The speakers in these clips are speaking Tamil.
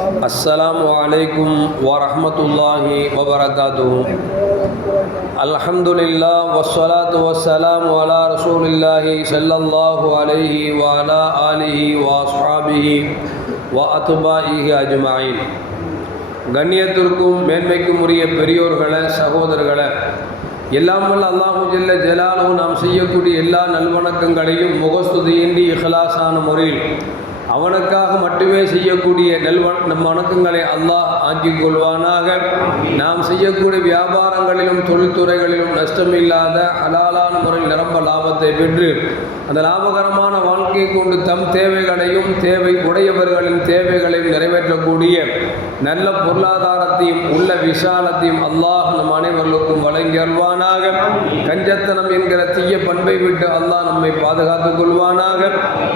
السلام عليكم ورحمة الله وبركاته الحمد لله والصلاة والسلام على رسول الله صلى الله عليه وعلى آله وأصحابه وأتباعه أجمعين கண்ணியத்திற்கும் மேன்மைக்கும் உரிய பெரியோர்களே சகோதரர்களே எல்லாம் வல்ல அல்லாஹு ஜல்ல ஜலாலும் நாம் செய்யக்கூடிய எல்லா நல்வணக்கங்களையும் முகஸ்துதியின்றி இஹ்லாஸான முறையில் அவனுக்காக மட்டுமே செய்யக்கூடிய நெல் நம் வணக்கங்களை அல்லாஹ் ஆக்கிக் கொள்வானாக. நாம் செய்யக்கூடிய வியாபாரங்களிலும் தொழில்துறைகளிலும் நஷ்டமில்லாத ஹலாலான முறையில் நிரம்ப லாபத்தை பெற்று அந்த லாபகரமான வாழ்க்கையை கொண்டு தம் தேவைகளையும் தேவை உடையவர்களின் தேவைகளையும் நிறைவேற்றக்கூடிய நல்ல பொருளாதாரத்தையும் உள்ள விசாலத்தையும் அல்லாஹ் நம் அனைவர்களுக்கும் வழங்கி அல்வானாக கஞ்சத்தனம் என்கிற தீய பண்பை விட்டு அல்லாஹ் நம்மை பாதுகாத்துக் கொள்வானாக.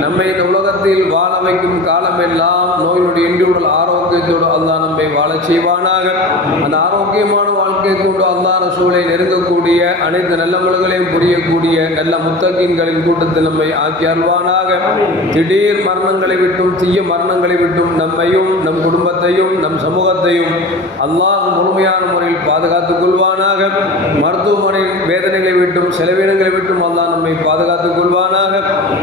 நம்மை இந்த உலகத்தில் வாழ வைக்கும் காலமெல்லாம் நோயினுடைய இன்றியுடல் ஆரோக்கியத்தோடு அல்லா நம்மை வாழச் செய்வானாக. அந்த ஆரோக்கியமான வாழ்க்கை கொண்டு அல்லாஹ் ரசூலை நெருங்கக்கூடிய அனைத்து நல்ல நல்லவர்களையும் புரியக்கூடிய நல்ல முத்தகின்களின் கூட்டத்தில் நம்மை ஆக்கி அல்வானாக திடீர் மரணங்களை விட்டும் தீய மரணங்களை விட்டும் நம்மையும் நம் குடும்பத்தையும் நம் சமூகத்தையும் அல்லாஹ் முழுமையான முறையில் பாதுகாத்துக் கொள்வானாக. மருத்துவமனை வேதனைகளை விட்டும் செலவினங்களை விட்டும் அல்லாஹ் நம்மை பாதுகாத்துக் கொள்வானாக.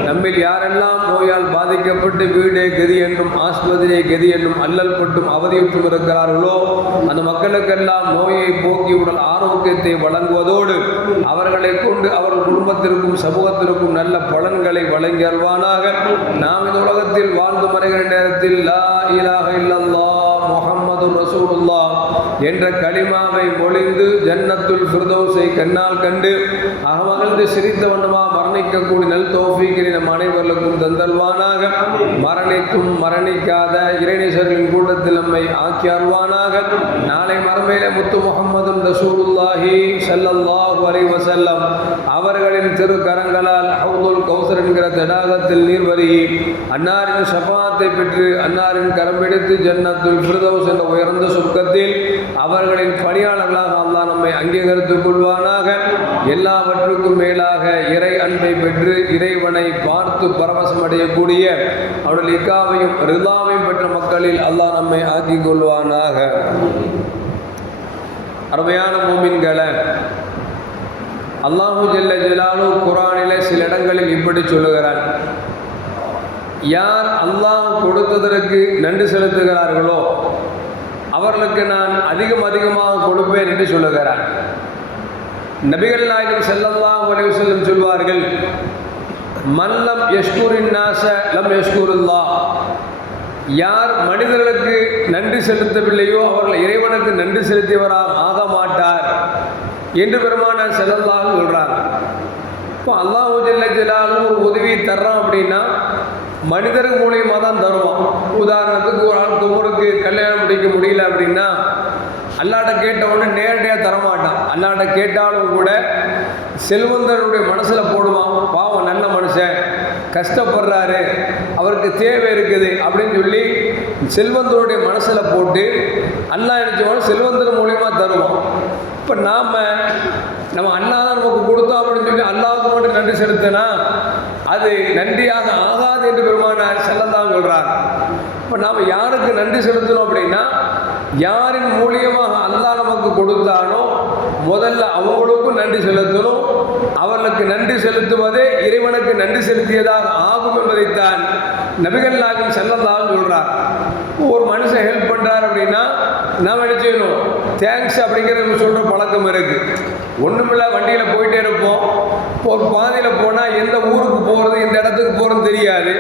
நம்மில் யாரெல்லாம் நோயால் பாதிக்கப்பட்டு வீடே கதி என்றும் ஆஸ்பத்திரியை கதி என்றும் அல்லல் பட்டும் அவதியுற்றும் இருக்கிறார்களோ அந்த மக்களுக்கெல்லாம் நோயை போக்கி உடல் ஆரோக்கியத்தை வழங்குவதோடு அவர்களை கொண்டு அவர்கள் குடும்பத்திற்கும் சமூகத்திற்கும் நல்ல பலன்களை வழங்கி அல்வானாக நாம் இந்த உலகத்தில் வாழ்ந்து மறைகிற நேரத்தில் லா இலாஹ இல்லல்லாஹ் முஹம்மது ரசூலுல்லாஹ் என்ற களிமாவை மொழிந்து ஜன்னத்துல் ஃபிர்தௌஸை கண்ணால் கண்டு அகமகிழ்ந்து சிரித்த வண்ணமா மரணிக்கக்கூடிய நல் தோஃபிக்கினை நம் அனைவர்களுக்கும் தந்தல்வானாக. மரணிக்கும் மரணிக்காத இறைநேசர்களின் கூட்டத்தில் நம்மை ஆக்கி அருள்வானாக. நாளை மறுமையில முத்து முகமது ரசூலுல்லாஹி ஸல்லல்லாஹு அலைவசல்லம் அவர்களின் திருக்கரங்களால் கௌசர் என்கிற தடாகத்தில் நீர் வருகி அன்னாரின் சபாத்தை பெற்று அன்னாரின் கரம் பிடித்து ஜன்னத்துல் பிரதோஸ் என்ற உயர்ந்த சொர்க்கத்தில் அவர்களின் பணியாளர்களாக அல்லா நம்மை அங்கீகரித்துக் கொள்வானாக. எல்லாவற்றுக்கும் மேலாக இறை அன்பை பெற்று இறைவனை பார்த்து பரவசம் அடையக்கூடிய அவருடைய இக்காவையும் ரிதாவையும் பெற்ற மக்களில் அல்லாஹ் நம்மை ஆக்கிக் கொள்வானாக. அருமையான மூமின்களை அல்லாஹு ஜெல்ல ஜலாலு குரானில சில இடங்களில் இப்படி சொல்லுகிறான் யார் அல்லாஹ் கொடுத்ததற்கு நன்றி செலுத்துகிறார்களோ அவர்களுக்கு நான் அதிகம் அதிகமாக கொடுப்பேன் என்று சொல்லுகிறான் நபிகள் நாயகம் செல்லல்லாம் உலக செல்லும் சொல்வார்கள் மல்லம் யஷ்கூரின் நாச லம் யஷ்கூருல்லா யார் மனிதர்களுக்கு நன்றி செலுத்தவில்லையோ அவர்கள் இறைவனுக்கு நன்றி செலுத்தியவராக ஆக மாட்டார். என்று பெருமானார் செல்லல்லாக சொல்கிறாங்க இப்போ அல்லாஹு ஜல்ல ஜலாலும் ஒரு உதவி தர்றான் அப்படின்னா மனிதர் மூலியமாக தான் தருவான். உதாரணத்துக்கு ஒரு ஆள் குமருக்கு கல்யாணம் முடிக்க முடியல அப்படின்னா அல்லாட்ட கேட்டவொடனே நேரடியாக தரமாட்டான். அல்லாட்ட கேட்டாலும் கூட செல்வந்தருடைய மனசில் போடுவான். பாவம் நல்ல மனுஷன் கஷ்டப்படுறாரு அவருக்கு தேவை இருக்குது அப்படின்னு சொல்லி செல்வந்தருடைய மனசில் போட்டு அல்லா நினச்சவன செல்வந்தர் மூலியமாக தருவான். இப்போ நாம் நம்ம அண்ணா தான் நமக்கு கொடுத்தோம் அப்படின்னு சொல்லி அல்லாவுக்கு மட்டும் நன்றி செலுத்தினா அது நன்றியாக ஆகாது என்று பெருமானார் செல்லந்தான் சொல்கிறார் இப்போ நாம் யாருக்கு நன்றி செலுத்தணும் அப்படின்னா யாரின் மூலியமாக அல்லாஹ் நமக்கு கொடுத்தானோ முதல்ல அவங்களுக்கும் நன்றி செலுத்தணும். அவர்களுக்கு நன்றி செலுத்துவதே இறைவனுக்கு நன்றி செலுத்தியதாக ஆகும் என்பதைத்தான் நபிகள் நாயகம் செல்லந்தான் சொல்கிறார் ஒரு மனுஷன் ஹெல்ப் பண்ணுறார் அப்படின்னா நாம் என்ன செய்யணும்? தேங்க்ஸ் அப்படிங்கிற நம்ம சொல்கிற பழக்கம் இருக்குது ஒன்றுமில்ல வண்டியில் போயிட்டே இருப்போம். ஒரு பாதையில் போனால் எந்த ஊருக்கு போகிறது இந்த இடத்துக்கு போகிறதுன்னு தெரியாது.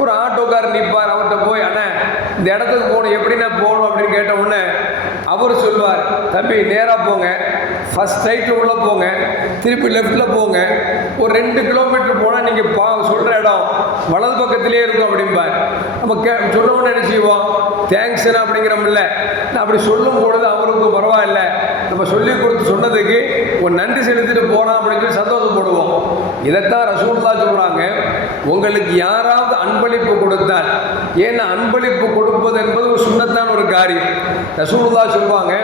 ஒரு ஆட்டோக்கார் நிற்பார் அவர் இந்த இடத்துக்கு போகணும் எப்படி நான் போகணும் அப்படின்னு கேட்ட உடனே அவர் சொல்வார் தம்பி நேராக போங்க. ஃபஸ்ட் ரைட்டில் உள்ளே போங்க. திருப்பி லெஃப்ட்டில் போங்க. ஒரு ரெண்டு கிலோமீட்டர் போனால் நீங்கள் பா சொல்கிற இடம் வலது பக்கத்திலே இருக்கும் அப்படிம்பார். நம்ம கே சொன்னோன்னு என்ன செய்வோம்? தேங்க்ஸ்ண்ணா அப்படிங்கிறோம்ல. நான் அப்படி சொல்லும் பொழுது அவருக்கு பரவாயில்ல. நம்ம சொல்லி கொடுத்து சொன்னதுக்கு ஒரு நன்றி செலுத்திட்டு போகிறான் அப்படின்னு சொல்லி சந்தோஷப்படுவோம். இதைத்தான் ரசூல்லா சொல்கிறாங்க உங்களுக்கு யாராவது அன்பளிப்பு கொடுத்தால் ஏன்னா அன்பளிப்பு கொடுப்பது என்பது ஒரு சுண்ணத்தான ஒரு காரியம். ரசூல்லா சொல்லுவாங்க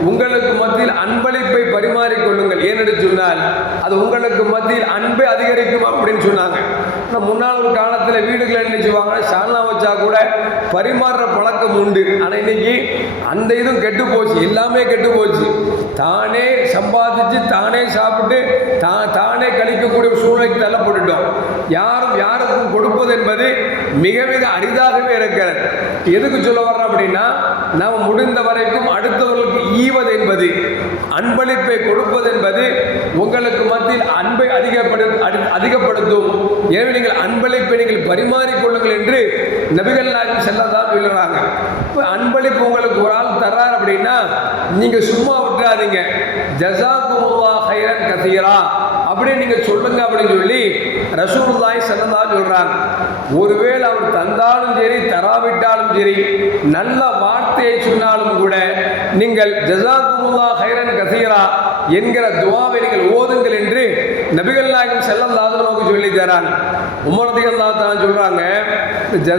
உங்களுக்கு மத்தியில் அன்பளிப்பை பரிமாறிக்கொள்ளுங்கள். ஏனென்று சொன்னால் அது உங்களுக்கு மத்தியில் அன்பை அதிகரிக்கும் அப்படின்னு சொன்னாங்க. ஆனால் முன்னாள் ஒரு காலத்தில் வீடுகளை என்ன செய்வாங்க? சால்னா வச்சா கூட பரிமாறுற பழக்கம் உண்டு. ஆனால் இன்னைக்கு அந்த இதுவும் கெட்டு போச்சு. எல்லாமே கெட்டு போச்சு. தானே சம்பாதிச்சு தானே சாப்பிட்டு தா தானே கழிக்கக்கூடிய சூழ்நிலைக்கு தள்ளப்பட்டுட்டோம். யாரும் யாருக்கும் கொடுப்பது என்பது மிக மிக அரிதாகவே இருக்கிறது. எதுக்கு சொல்ல வர்றோம் அப்படின்னா நாம் முடிந்த வரைக்கும் அடுத்தவர்களுக்கு ஈவது என்பது அன்பளிப்பை கொடுப்பது என்பது உங்களுக்கு மத்தியில் அன்பை அதிகப்படு அதிகப்படுத்தும். எனவே நீங்கள் அன்பளிப்பை நீங்கள் பரிமாறிக்கொள்ளுங்கள் என்று நபிகள் நாயகம் செல்லதான் சொல்லுறாங்க இப்போ அன்பளிப்பு உங்களுக்கு ஒரு ஆள் தர்றார் அப்படின்னா நீங்கள் சும்மா விட்டுறாதீங்க. ஜசாக்குமுல்லா ஹைரன் கசீரா. அப்படியே நீங்க சொல்லுங்க அப்படின்னு சொல்லி ரசூலுல்லாய் சல்லல்லா அலைஹி சொல்றாங்க. ஒருவேளை அவர் தந்தாலும் சரி தராவிட்டாலும் சரி நல்ல வார்த்தையை சொன்னாலும் கூட நீங்கள் ஜஸாக்குமுல்லா ஹைரன் கசீரா என்கிற துவாவை நீங்கள் ஓதுங்கள் என்று நபிகள் நாயகம் செல்லல்லாத நோக்கி சொல்லி தராங்க. உமர் ரலியல்லாஹு தஆலா சொல்றாங்க இந்த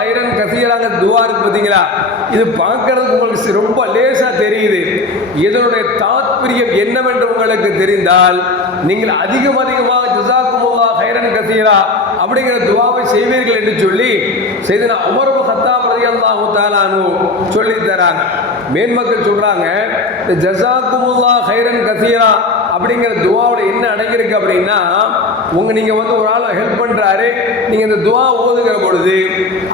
ஹைரன் கசீராங்க துவா இருக்கு பார்த்தீங்களா? இது பார்க்கறதுக்கு உங்களுக்கு ரொம்ப லேசா தெரியுது. இதனுடைய தாத்பரியம் என்னவென்று உங்களுக்கு தெரிந்தால் நீங்கள் அதிகம் அதிகமாக ஜஸாக்குமுல்லா ஹைரன் கசீரா அப்படிங்கிற துவாவை செய்வீர்கள் என்று சொல்லி செய்தனா உமர் ஹத்தாப் ரலியல்லாஹு தஆலானு சொல்லி தராங்க. மேன்மக்கள் சொல்றாங்க இந்த ஹைரன் கசீரா அப்படிங்கிற துவாவோட என்ன அடங்கியிருக்கு அப்படின்னா உங்க நீங்க வந்து ஒரு ஆளை ஹெல்ப் பண்றாரு நீங்க இந்த துவா ஓதுகிற பொழுது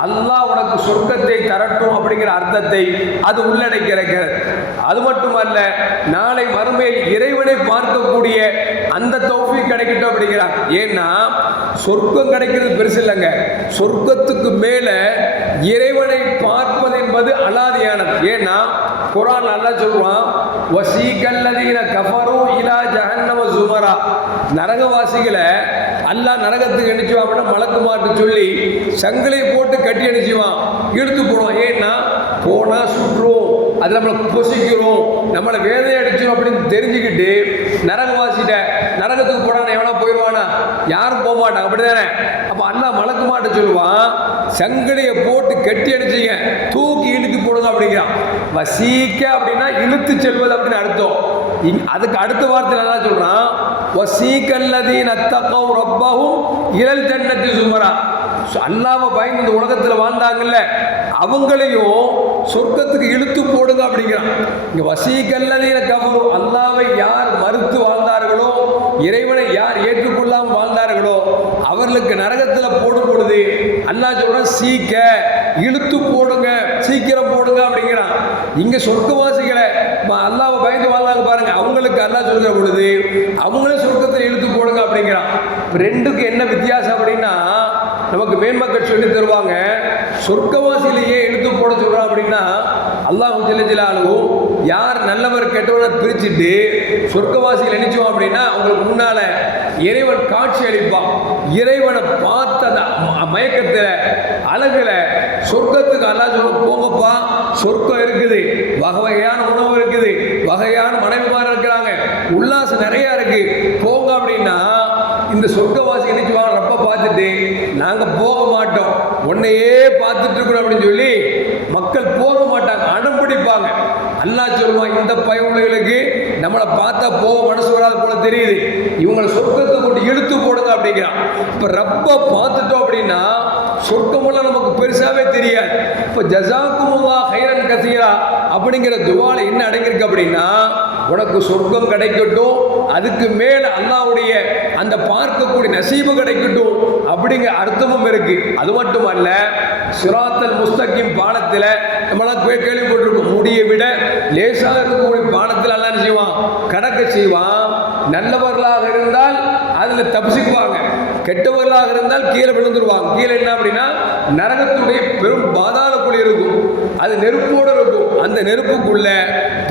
அல்லாஹ் உனக்கு சொர்க்கத்தை தரட்டும் அப்படிங்கிற அர்த்தத்தை அது உள்ளடக்கிறது அது மட்டுமல்ல நாளை மறுமையில் இறைவனை பார்க்கக்கூடிய அந்த தௌஃபி கிடைக்கட்டும் அப்படிங்கிறாங்க. ஏன்னா சொர்க்கம் கிடைக்கிறது பெருசு இல்லைங்க. சொர்க்கத்துக்கு மேல இறைவனை பார்ப்பது என்பது அலாதியானது. ஏன்னா குரான் நல்லா சொல்லுவான். வசீகல்லதீன கஃபரு இலா ஜஹன்னம சுமரா. நரகவாசிகளை அல்லா நரகத்துக்கு அடிச்சுவான் அப்படின்னா மலக்கு மாட்டு சொல்லி சங்கிலை போட்டு கட்டி அடிச்சுவான் இழுத்து போடுவான். ஏன்னா போனால் சுற்றுவோம். அது நம்மளை பொசிக்கிறோம். நம்மளை வேதனை அடிச்சிடும் அப்படின்னு தெரிஞ்சுக்கிட்டு நரகவாசிட்ட நரகத்துக்கு போனான எவனா போயிடுவானா யாரும் போக மாட்டாங்க அப்படிதானே அப்போ அல்லா மலக்கு மாட்ட சொல்லுவான். சங்கடியை போட்டு கட்டி அடிச்சிங்க. தூக்கி இழுத்து போடுங்க அப்படிங்கிறான். வசீக்க அப்படின்னா இழுத்து செல்வது அப்படின்னு அர்த்தம். அதுக்கு அடுத்த வார்த்தை நல்லா சொல்றான். வசீக்கல்லதீன் அத்தகவும் ரப்பவும் இழல் ஜன்னத்தி சுமரா. அல்லாம பயந்து இந்த உலகத்தில் வாழ்ந்தாங்கல்ல அவங்களையும் சொர்க்கத்துக்கு இழுத்து போடுங்க அப்படிங்கிறான். இங்கே வசீக்கல்லதீன கவரும் அல்லாவை யார் மறுத்து வாழ்ந்தார்களோ இறைவனை யார் ஏற்றுக்கொள்ளாமல் வாழ்ந்தார்களோ அவர்களுக்கு நரக அண்ணா சொல்கிறான் சீக்க இழுத்து போடுங்க சீக்கிரம் போடுங்க அப்படிங்கிறான். இங்கே சொர்க்கவாசிகளை அல்லாவை பயந்து வாழ்ந்தாங்க பாருங்க. அவங்களுக்கு அல்லாஹ் சொல்கிற பொழுது அவங்களே சொர்க்கத்தில் இழுத்து போடுங்க அப்படிங்கிறான். ரெண்டுக்கு என்ன வித்தியாசம் அப்படின்னா நமக்கு மேன்மக்கள் சொல்லி தருவாங்க சொர்க்கவாசியிலேயே இழுத்து போட சொல்கிறான் அப்படின்னா அல்லாஹ் ஜெல்லஜிலாலும் யார் நல்லவர் கெட்டவரை பிரிச்சுட்டு சொர்க்கவாசிகள் நினைச்சோம் அப்படின்னா அவங்களுக்கு முன்னால் இறைவன் காட்சி அளிப்பான் இறைவனை பார்த்த அந்த ம- சொர்க்கத்துக்கு அல்லா சொல்ல போங்கப்பா சொர்க்கம் இருக்குது வகை வகையான உணவு இருக்குது வகையான மனைவிமார் இருக்கிறாங்க உல்லாசம் நிறைய இருக்கு. போங்க அப்படின்னா இந்த சொர்க்கவாசி இன்னைக்கு வாங்க ரப்ப பார்த்துட்டு நாங்கள் போக மாட்டோம். உன்னையே பார்த்துட்டு இருக்கணும் அப்படின்னு சொல்லி மக்கள் போக மாட்டாங்க அடம் பிடிப்பாங்க. அல்லா சொல்லுவான் இந்த பயவுகளுக்கு நம்மளை பார்த்தா போக மனசு வராது போல தெரியுது. இவங்களை சொர்க்கத்தை கொண்டு இழுத்து போடுங்க அப்படிங்கிறான். இப்போ ரப்ப பார்த்துட்டோம் அப்படின்னா சொர்க்கமெல்லாம் நமக்கு பெருசாகவே தெரியாது. இப்போ ஜசாக்குமுல்லா ஹைரன் கசீரா அப்படிங்கிற துவால என்ன அடங்கியிருக்கு அப்படின்னா உனக்கு சொர்க்கம் கிடைக்கட்டும் அதுக்கு மேல் அல்லாவுடைய அந்த பார்க்கக்கூடிய நசீபு கிடைக்கட்டும் அப்படிங்கிற அர்த்தமும் இருக்கு. அது மட்டுமல்ல சிராத்தல் முஸ்தகிம் பாலத்தில் நம்மளாம் போய் கேள்விப்பட்டிருக்கோம் முடிய விட லேசாக இருக்கக்கூடிய பானத்தில் எல்லாம் என்ன செய்வான்? கடக்க செய்வான். நல்லவர்களாக இருந்தால் அதில் தப்பிச்சுக்குவாங்க கெட்டவர்களாக இருந்தால் கீழே விழுந்துருவாங்க. கீழே என்ன அப்படின்னா நரகத்துடைய பெரும் பாதாள குழி இருக்கும். அது நெருப்போடு இருக்கும். அந்த நெருப்புக்குள்ள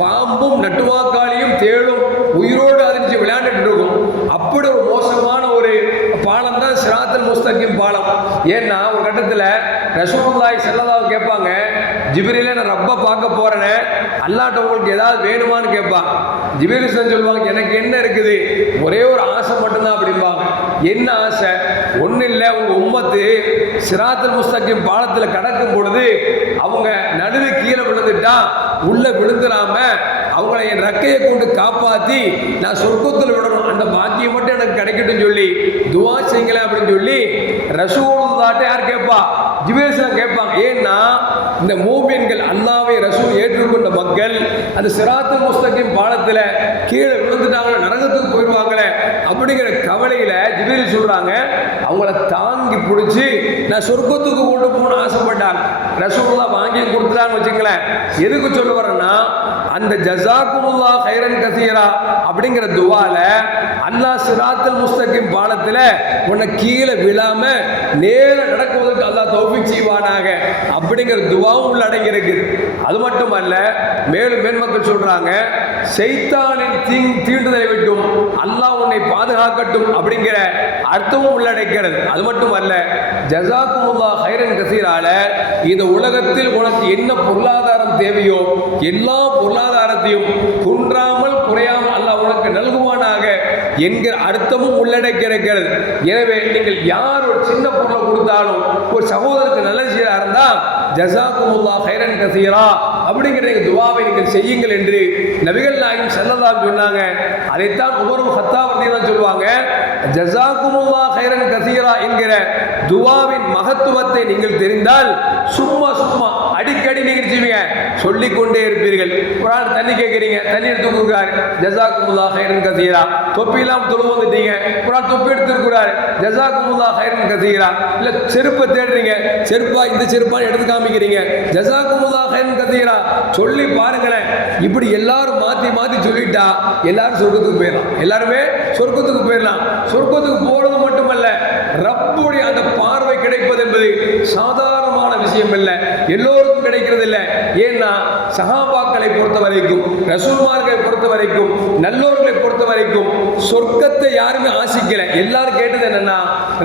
பாம்பும் நட்டுவாக்காளியும் தேளும் உயிரோடு அதிர்ச்சி விளையாண்டுட்டு இருக்கும். அப்படி ஒரு மோசமான ஒரு பாலம் தான் சிராத்தல் முஸ்தகிம் பாலம். ஏன்னா ஒரு கட்டத்தில் ரசூலுல்லாஹி செல்லதா ஜிபிரில நான் ரப்ப பார்க்க போறேனே. அல்லாட்ட உங்களுக்கு ஏதாவது வேணுமான்னு கேட்பான். ஜிபிரிசன் சொல்லுவாங்க எனக்கு என்ன இருக்குது? ஒரே ஒரு ஆசை மட்டும்தான் அப்படிம்பாங்க. என்ன ஆசை? ஒன்றும் இல்லை. உங்கள் உம்மத்து சிராத்தல் முஸ்தகிம் பாலத்தில் கடக்கும் பொழுது அவங்க நடுவு கீழே விழுந்துட்டா உள்ள விழுந்துடாம அவங்களை என் ரக்கையை கொண்டு காப்பாற்றி நான் சொர்க்கத்தில் விடணும். அந்த பாக்கியம் மட்டும் எனக்கு கிடைக்கட்டும் சொல்லி துவா செய்யுங்களேன் அப்படின்னு சொல்லி ரசூலுல்லாட்ட யார் கேட்பா? ஜிபேஸ்லாம் கேட்பாங்க ஏன்னா இந்த மூமியன்கள் அல்லாவை ரசூல் ஏற்றுக்கொண்ட மக்கள் அந்த சிராத்து முஸ்தகின் பாலத்தில் கீழே விழுந்துட்டாங்களே நரகத்துக்கு போயிடுவாங்களே அப்படிங்கிற கவலையில் ஜிபேல் சொல்கிறாங்க அவங்கள தாங்கி பிடிச்சி நான் சொர்க்கத்துக்கு கொண்டு போகணும்னு ஆசைப்பட்டாங்க. ரசூலுல்லா வாங்கி கொடுத்துட்டான்னு வச்சுங்களேன் எதுக்கு சொல்ல வரேன்னா அந்த ஜசாக்குமுல்லா ஹைரன் கசீரா அப்படிங்கிற துவால அல்லாஹ் சிராத்துல் முஸ்தகிம் பாலத்தில் உன்னை கீழே விழாம நேர நடக்குவதற்கு அல்லா தௌஃபீக் செய்வானாக அப்படிங்கிற துவாவும் உள்ளடங்கி இருக்கு அது மட்டுமல்ல மேலும் மேன்மக்கள் சொல்றாங்க செய்தானின் தீங் தீண்டுதலை விட்டும் அல்லாஹ் உன்னை பாதுகாக்கட்டும் அப்படிங்கிற அர்த்தமும் உள்ளடக்கிறது அது மட்டுமல்ல ஜசாக்குமுல்லா ஹைரன் கசீரால இந்த உலகத்தில் உனக்கு என்ன பொருளாதாரம் தேவையோ எல்லா பொருளாதாரத்தையும் குன்றாமல் குறையாமல் அல்லாஹ் உனக்கு நல்குவானாக என்கிற அர்த்தமும் உள்ளடக்கி எனவே நீங்கள் யார் ஒரு சின்ன பொருளை கொடுத்தாலும் ஒரு சகோதரருக்கு நல்ல செய்யறா இருந்தா ஜசாக்குமுல்லா ஹைரன் கசீரா அப்படிங்கிற நீங்கள் துவாவை நீங்கள் செய்யுங்கள் என்று நபிகள் நாயகம் செல்லலாம் சொன்னாங்க. அதைத்தான் ஒவ்வொரு ஹத்தாவர்த்தி தான் சொல்லுவாங்க ஜசாக்குமுல்லா ஹைரன் கசீரா என்கிற துவாவின் மகத்துவத்தை நீங்கள் தெரிந்தால் சும்மா சும்மா. அடிக்கடி நீங்கள் செய்வீங்க சொல்லிக் கொண்டே இருப்பீர்கள். ஒரு ஆள் தண்ணி கேட்குறீங்க. தண்ணி எடுத்து கொடுக்குறாரு. ஜசாக்குமுல்லா ஹைரன் கசீரா. தொப்பி இல்லாம தொழு வந்துட்டீங்க. ஒரு ஆள் தொப்பி எடுத்துருக்கிறாரு ஜசாக்குமுல்லா ஹைரன் கசீரா. இல்ல செருப்பை தேடுறீங்க. செருப்பா இந்த செருப்பா எடுத்து காமிக்கிறீங்க. ஜசாக்குமுல்லா ஹைரன் கசீரா. சொல்லி பாருங்களேன். இப்படி எல்லாரும் மாத்தி மாத்தி சொல்லிட்டா எல்லாரும் சொர்க்கத்துக்கு போயிடலாம். எல்லாருமே சொர்க்கத்துக்கு போயிடலாம். சொர்க்கத்துக்கு போறது மட்டுமல்ல ரப்புடைய அந்த பார்வை கிடைப்பது என்பது சாதாரணமான அவசியம் இல்லை எல்லோருக்கும் கிடைக்கிறது இல்லை ஏன்னா சஹாபாக்களை பொறுத்த வரைக்கும் ரசூல்மார்களை பொறுத்த வரைக்கும் நல்லோர்களை பொறுத்த வரைக்கும் சொர்க்கத்தை யாருமே ஆசிக்கல. எல்லாரும் கேட்டது என்னன்னா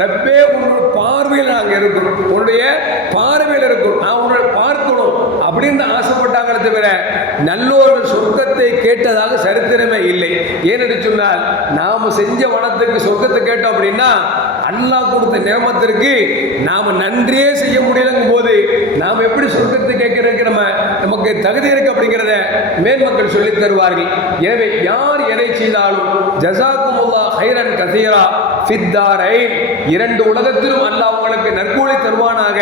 ரப்பே உன்னோட பார்வையில் நாங்கள் இருக்கிறோம். உன்னுடைய பார்வையில் இருக்கும் நான் உன்னை பார்க்கணும். அப்படின்னு ஆசைப்பட்டாங்களே தவிர நல்லோர்கள் சொர்க்கத்தை கேட்டதாக சரித்திரமே இல்லை. ஏன்னு சொன்னால் நாம செஞ்ச வனத்துக்கு சொர்க்கத்தை கேட்டோம் அப்படின்னா அல்லாஹ் கொடுத்த நேமத்திற்கு நாம் நன்றியே செய்ய முடியலங்கும் போது நாம் எப்படி சொல்கிறது கேட்கறதுக்கு நம்ம நமக்கு தகுதி இருக்கு அப்படிங்கிறத மேன்மக்கள் சொல்லி தருவார்கள். எனவே யார் எதை செய்தாலும் ஜசாக்குமுல்லா ஹைரன் கசீரா ஃபித்தாரை இரண்டு உலகத்திலும் அல்லாஹ் உங்களுக்கு நற்கூலி தருவானாக.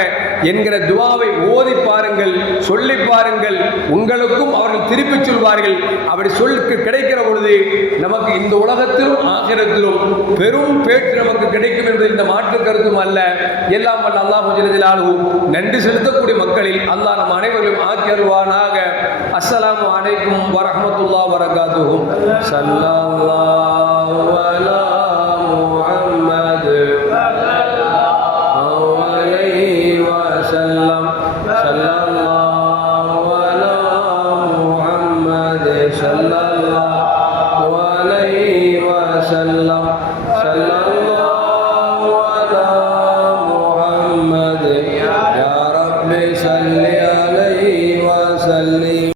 என்கிற துவாவை ஓதி பாருங்கள் சொல்லி பாருங்கள். உங்களுக்கும் அவர்கள் திருப்பிச் சொல்வார்கள். அப்படி சொல்லுக்கு கிடைக்கிற பொழுது நமக்கு இந்த உலகத்திலும் ஆகிரத்திலும் பெரும் பேச்சு நமக்கு கிடைக்கும் என்பது இந்த மாற்று கருத்தும் அல்ல. எல்லாம் வல்ல அல்லாஹ் ஜிலஜிலாலுஹு நன்றி செலுத்தக்கூடிய மக்களில் அல்லாஹ் நம் அனைவரையும் ஆக்கி அருள்வானாக. அஸ்ஸலாமு அலைக்கும் வரஹ்மத்துல்லாஹி வரகாத்துஹு சல்லா